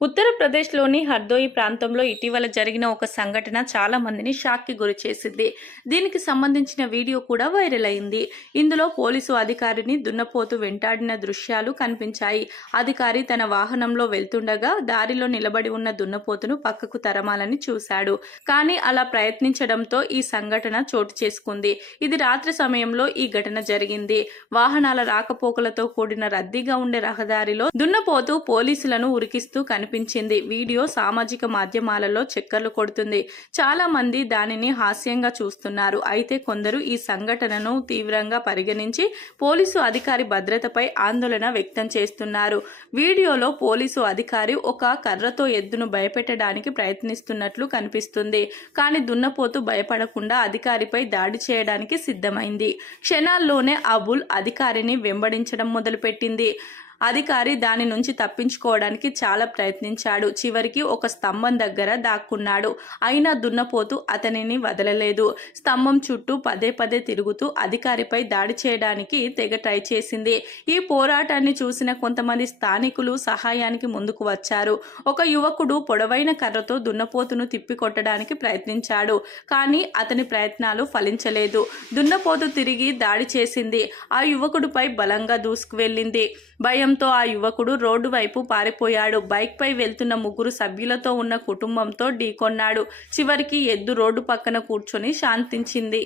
ఉత్తరప్రదేశ్లోని హర్దోయి ప్రాంతంలో ఇటీవల జరిగిన ఒక సంఘటన చాలా మందిని షాక్కి గురిచేసింది. దీనికి సంబంధించిన వీడియో కూడా వైరల్ అయింది. ఇందులో పోలీసు అధికారిని దున్నపోతు వెంటాడిన దృశ్యాలు కనిపించాయి. అధికారి తన వాహనంలో వెళ్తుండగా దారిలో నిలబడి ఉన్న దున్నపోతును పక్కకు తరమాలని చూశాడు. కానీ అలా ప్రయత్నించడంతో ఈ సంఘటన చోటు చేసుకుంది. ఇది రాత్రి సమయంలో ఈ ఘటన జరిగింది. వాహనాల రాకపోకలతో కూడిన రద్దీగా ఉండే రహదారిలో దున్నపోతు పోలీసులను ఉరికిస్తూ కనిపించింది. వీడియో సామాజిక మాధ్యమాలలో చక్కర్లు కొడుతుంది. చాలా మంది దానిని హాస్యంగా చూస్తున్నారు. అయితే కొందరు ఈ సంఘటనను తీవ్రంగా పరిగణించి పోలీసు అధికారి భద్రతపై ఆందోళన వ్యక్తం చేస్తున్నారు. వీడియోలో పోలీసు అధికారి ఒక కర్రతో ఎద్దును భయపెట్టడానికి ప్రయత్నిస్తున్నట్లు కనిపిస్తుంది. కానీ దున్నపోతు భయపడకుండా అధికారిపై దాడి చేయడానికి సిద్ధమైంది. క్షణాల్లోనే ఆ బుల్ అధికారిని వెంబడించడం మొదలుపెట్టింది. అధికారి దాని నుంచి తప్పించుకోవడానికి చాలా ప్రయత్నించాడు. చివరికి ఒక స్తంభం దగ్గర దాక్కున్నాడు. అయినా దున్నపోతు అతనిని వదలలేదు. స్తంభం చుట్టూ పదే పదే తిరుగుతూ అధికారిపై దాడి చేయడానికి తెగ ట్రై చేసింది. ఈ పోరాటాన్ని చూసిన కొంతమంది స్థానికులు సహాయానికి ముందుకు వచ్చారు. ఒక యువకుడు పొడవైన కర్రతో దున్నపోతును తిప్పికొట్టడానికి ప్రయత్నించాడు. కానీ అతని ప్రయత్నాలు ఫలించలేదు. దున్నపోతు తిరిగి దాడి చేసింది. ఆ యువకుడిపై బలంగా దూసుకువెళ్ళింది. భయంతో ఆ యువకుడు రోడ్డు వైపు పారిపోయాడు. బైక్ పై వెళ్తున్న ముగ్గురు సభ్యులతో ఉన్న కుటుంబంతో ఢీకొన్నాడు. చివరికి ఎద్దు రోడ్డు పక్కన కూర్చొని శాంతించింది.